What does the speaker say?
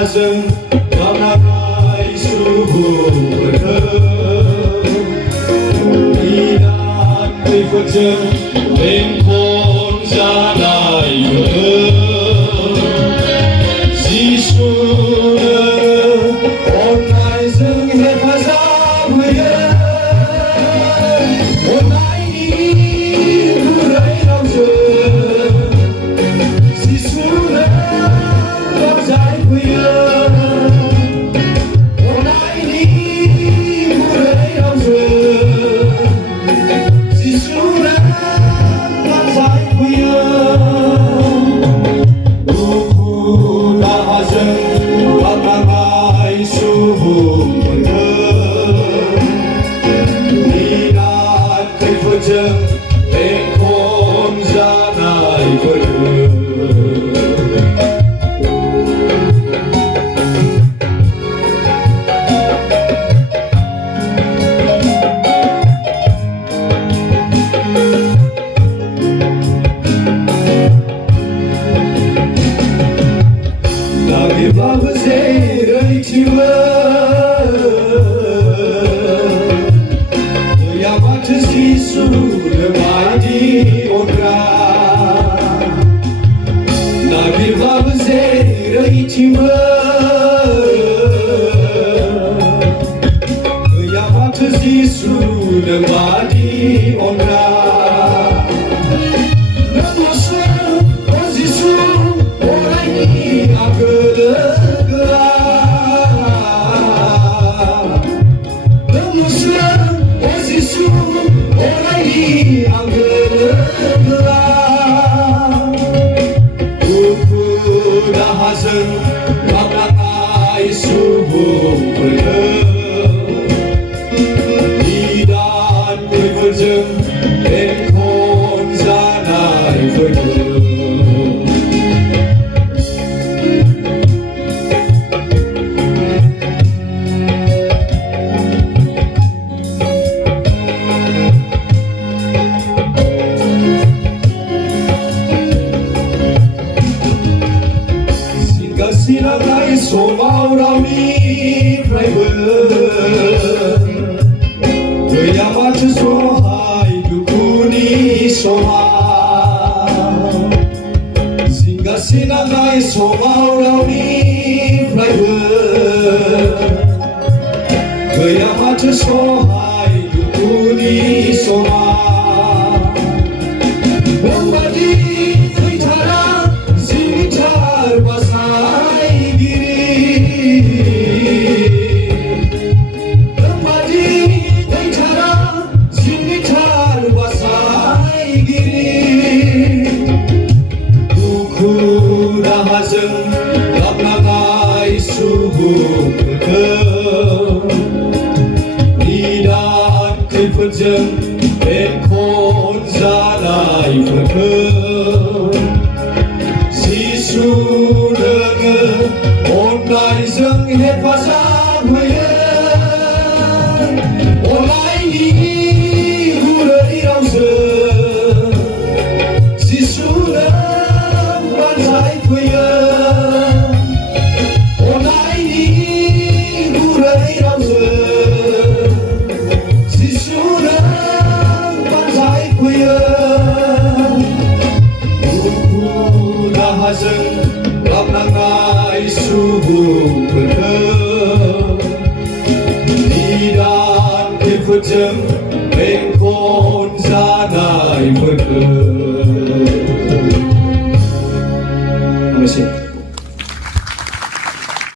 दाहाजों गाबनाय सुबुंफोरखौ निदान खैफोदजों बेंखनजानायफोरखौ जिसुनो अननायजों हेफाजाब होयो। Nagibaबो जेरैथिंबो दैया माथो जिसुनो बायदि अनग्रा। नागिरबाबो जेरैथिंबो दैया माथो जिसुनो बायदि अनग्रा। दाहाजों गाबनाय सुबुंफोरखौ निदान खैफोदजों बेंखनजानायफोरखौ सिनाय समाव रावनिफ्रायबो गैया माथो सहाय दुखुनि समाव। जिंगा सिनाय समाव रावनिफ्रायबो गैया माथो सहाय दुखुनि समाव। बेबादि खैथारा जिथार दाहाजों गाबनाय सुबुंफोरखौ निदान खैफोदजों बेंखनजानायफोरखौ जिसु नोङो अननायजों हेफाजाब होयो। अननायनि गुरै रावजों जिसुनो फैयो। अननायनि गुरै रावजों जिसुनो बानजायफैयो। दुखु दाहाजों गाबनाय सुबुंफोरखौ निदान खैफोदजों बेंखनजानायफोरखौ